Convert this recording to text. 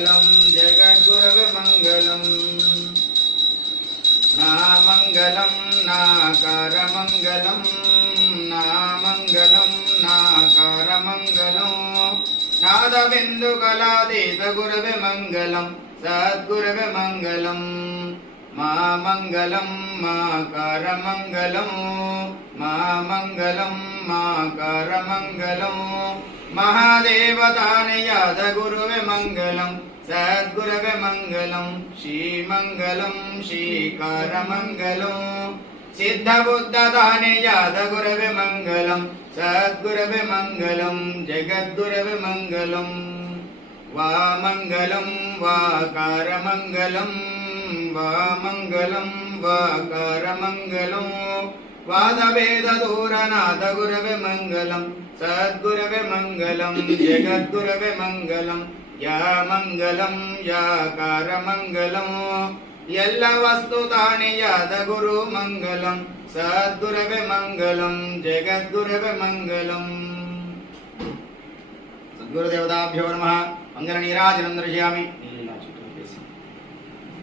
मङ्गलं जगद्गुरवे मङ्गलम् नामङ्गलं नाकारमङ्गलं नामङ्गलं नाकारमङ्गलं नादबिन्दुकलातीत गुरवे मङ्गलं सद्गुरवे मङ्गलं मामङ्गलं माकारमङ्गलं मामङ्गलं माकारमङ्गलं महादेवतानियाद गुरुवे मङ्गलं सद्गुरवे मङ्गलं श्रीमङ्गलं श्रीकारमङ्गलं सिद्धबुद्धदानियाद गुरवे मङ्गलं सद्गुरवे मङ्गलं जगद्गुरवे मङ्गलं वामङ्गलं वाकारमङ्गलं वामङ्गलं वाकारमङ्गलं वादवेददूरनाथ गुरवे मङ्गलं सद्गुरवे मङ्गलं जगद्गुरवे मङ्गलं या मङ्गलं याकारमङ्गलं ಎಲ್ಲ ವಸ್ತುತಾನಿ ಯಾದ ಗುರು ಮಂಗಲಂ ಸದ್ಗುರವೆ ಮಂಗಲಂ ಜಗದ್ಗುರವೆ ಮಂಗಲಂ ಸದ್ಗುರುದೇವತಾಭ್ಯೋ ನಮಃ ಮಂಗಲ ನೀರಾಜನಂ ದರ್ಶಯಾಮಿ।